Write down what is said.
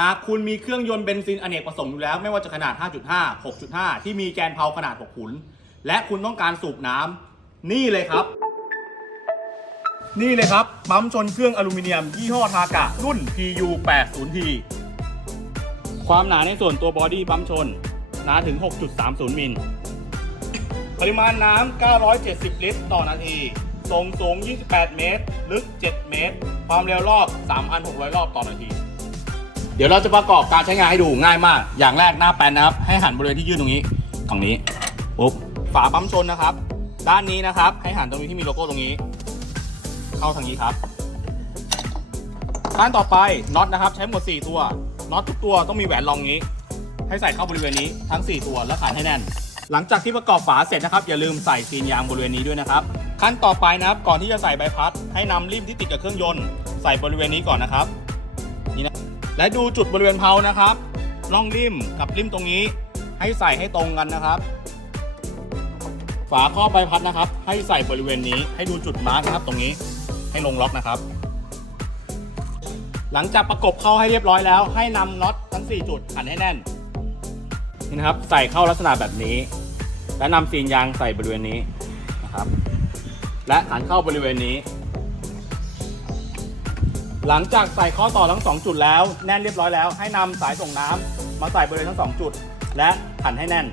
หากคุณมีเครื่องยนต์เบนซินอเนกประสงค์อยู่แล้ว ไม่ว่าจะขนาด 5.5 6.5 ที่มีแกนเพาขนาด 6 ขุน และคุณต้องการสูบน้ำนี่เลยครับ นี่เลยครับ ปั๊มชนเครื่องอลูมิเนียม ยี่ห้อทากะ รุ่น PU 80T ความหนาในส่วนตัวบอดี้ปั๊มชน หนาถึง 6.30 มิล ปริมาณน้ำ 970 ลิตร ต่อนาที ทรงสูง 28 เมตร ลึก 7 เมตร ความเร็วรอบ 3,600 รอบต่อนาที เดี๋ยวเราจะประกอบการใช้งานให้ดูง่ายมาก อย่างแรกหน้าแปลนนะครับ ให้หันบริเวณที่ยื่นตรงนี้ฝั่งนี้ปุ๊บฝาปั๊มชนนะครับ ด้านนี้นะครับ ให้หันตรงนี้ที่มีโลโก้ตรงนี้ เข้าทางนี้ครับขั้นต่อไปน็อตนะครับ ใช้หมด 4 ตัวน็อตทุกตัวต้องมีแหวนรองนี้ ให้ใส่เข้าบริเวณนี้ทั้ง 4 ตัวแล้วขันให้แน่น หลังจากที่ประกอบฝาเสร็จนะครับ อย่าลืมใส่ซีนยางบริเวณนี้ด้วยนะครับ ขั้นต่อไปนะครับ ก่อนที่จะใส่ใบพัด ให้นำริมที่ติดกับเครื่องยนต์ใส่บริเวณนี้ก่อนนะครับ และดูจุดบริเวณเพลานะครับร่องริมกับริมตรงนี้ ให้ใส่ให้ตรงกันนะครับ ฝาครอบใบพัดนะครับ ให้ใส่บริเวณนี้ให้ดูจุดมาร์กนะครับตรงนี้ให้ลงล็อกนะครับ หลังจากประกบเข้าให้เรียบร้อยแล้ว ให้นำน็อตทั้ง 4 จุดขันให้แน่นนี่นะครับ ใส่เข้าลักษณะแบบนี้ และนำซีนยางใส่บริเวณนี้นะครับ และขันเข้าบริเวณนี้ หลังจากใส่ข้อต่อทั้ง 2 จุดแล้วแน่นเรียบร้อยแล้ว ให้นำสายส่งน้ำมาใส่บริเวณทั้ง 2 จุด และขันให้แน่น